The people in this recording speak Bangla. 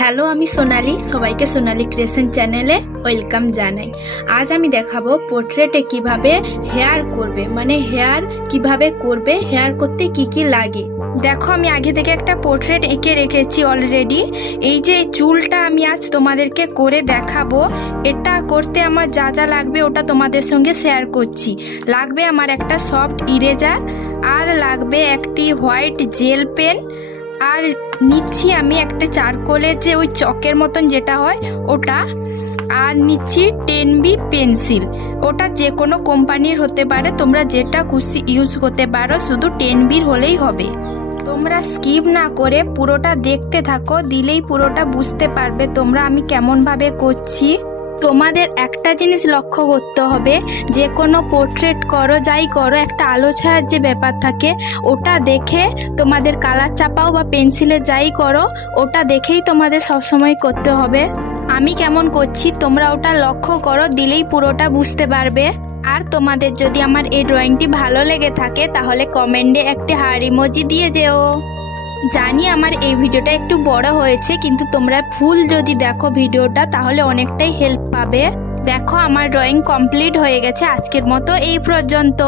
হ্যালো, আমি সোনালি। সবাইকে সোনালি ক্রিয়েশন চ্যানেলে ওয়েলকাম জানাই। আজ আমি দেখাবো পোর্ট্রেটে কিভাবে হেয়ার করবে, মানে হেয়ার কিভাবে করবে, হেয়ার করতে কি কি লাগে। দেখো, আমি আগে থেকে একটা পোর্ট্রেট এঁকে রেখেছি অলরেডি। এই যে চুলটা আমি আজ তোমাদেরকে করে দেখাবো। এটা করতে আমার যা যা লাগবে ওটা তোমাদের সঙ্গে শেয়ার করছি। লাগবে আমার একটা সফট ইরেজার, আর লাগবে একটি হোয়াইট জেল পেন, আর নিচ্ছি আমি একটা চারকোলের যে ওই চকের মতন যেটা হয় ওটা, আর নিচ্ছি 10B পেন্সিল। ওটা যে কোনো কোম্পানির হতে পারে, তোমরা যেটা খুশি ইউজ করতে পারো, শুধু 10B হলেই হবে। তোমরা স্কিপ না করে পুরোটা দেখতে থাকো, দিলেই পুরোটা বুঝতে পারবে তোমরা আমি কেমনভাবে করছি। তোমাদের একটা জিনিস লক্ষ্য করতে হবে, যে কোনো পোর্ট্রেট করো যাই করো, একটা আলো ছায়ার যে ব্যাপার থাকে ওটা দেখে তোমাদের কালার চাপাও বা পেন্সিলে যাই করো ওটা দেখেই তোমাদের সবসময় করতে হবে। আমি কেমন করছি তোমরা ওটা লক্ষ্য করো, দিলেই পুরোটা বুঝতে পারবে। আর তোমাদের যদি আমার এই ড্রয়িংটি ভালো লেগে থাকে তাহলে কমেন্টে একটি হার্ট ইমোজি দিয়ে যেও। জানি আমার এই ভিডিওটা একটু বড় হয়েছে, কিন্তু তোমরা ফুল যদি দেখো ভিডিওটা তাহলে অনেকটাই হেল্প পাবে। দেখো, আমার ড্রয়িং কমপ্লিট হয়ে গেছে। আজকের মতো এই পর্যন্ত।